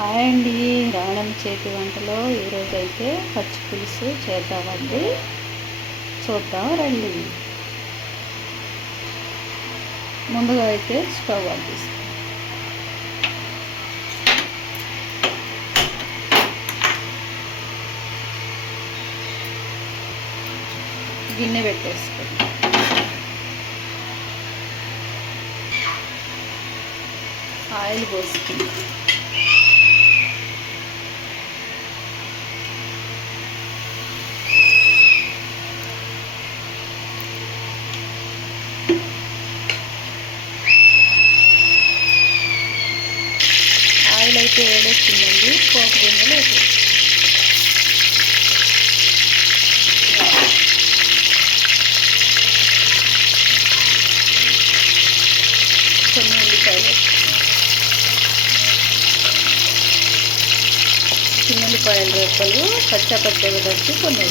Hi అండి, రాణం చేతి వంటలో ఈరోజు అయితే పచ్చి పులుసు చేద్దామండి. చూద్దాం రండి. ముందుగా అయితే స్టవ్ ఆన్ చేస్తాం. గిన్నె పెట్టేసుకుంటాం. ఆయిల్ పోసుకుంటాం. ఆయిల్ అయితే వేడెక్కిందండి. పోపు గింజలు వేసేస్తాం. కొన్ని ఉల్లిపాయలు, చిన్న ఉల్లిపాయల రెప్పలు పచ్చగా దంచి కొన్ని.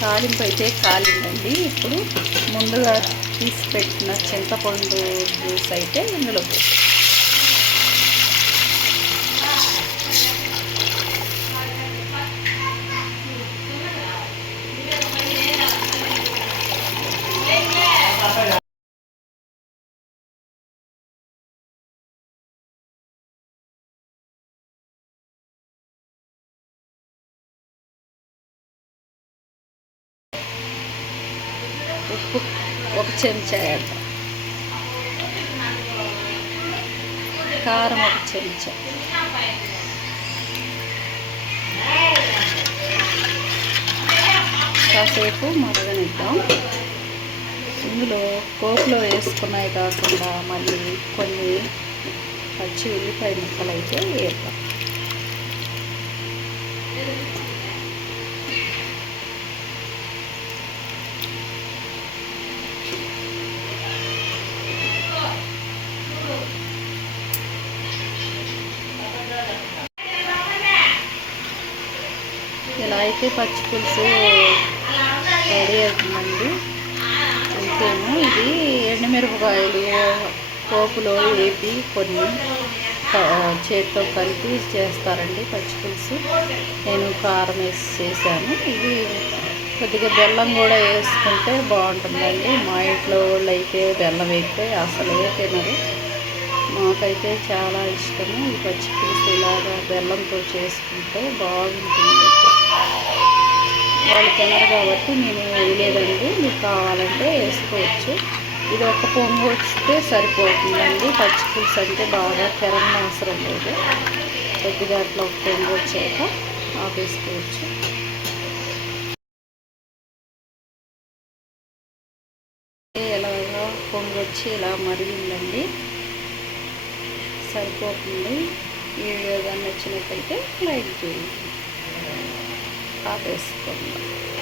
తాలింపు అయితే కాలిందండి. ఇప్పుడు ముందుగా తీసి పెట్టిన చింతపండు జ్యూస్ అయితే ఇందులో పోసి ఉప్పు ఒక చెంచా వేద్దాం. కారం ఒక చెంచా, కాసేపు మరగనిద్దాం. ఇందులో పోపులో వేసుకున్నాయి కాకుండా మళ్ళీ కొన్ని పచ్చి ఉల్లిపాయ ముక్కలు అయితే వేద్దాం. ఇలా అయితే పచ్చి పులుసు రెడీ అవుతుందండి. ఇంకేమో ఇది ఎండుమిరపకాయలు పోపులో వేపి కొన్ని చేతితో కలిపి చేస్తారండి పచ్చి పులుసు. నేను కారం వేసి చేశాను. ఇది కొద్దిగా బెల్లం కూడా వేసుకుంటే బాగుంటుందండి. మా ఇంట్లో వాళ్ళు అయితే బెల్లం వేస్తే అసలే తినరు. మాకైతే చాలా ఇష్టము ఈ పచ్చి పులుసు. ఇలాగా బెల్లంతో చేసుకుంటే బాగుంటుంది. వాళ్ళు తినరు కాబట్టి నేను వేయలేదండి. మీకు కావాలంటే వేసుకోవచ్చు. ఇది ఒక పొంగు వస్తే సరిపోతుందండి. పచ్చి పులుసు అంటే బాగా తిరగని అవసరం లేదు. కొద్దిగా అట్లా ఒక పొంగు వచ్చాక ఆపేసుకోవచ్చు. ఎలాగా పొంగు వచ్చి ఇలా మరిగిందండి, సరిపోతుంది. ఈ వీడియో కానీ నచ్చినట్టయితే లైక్ చేయండి. ఆపేసుకుందాం.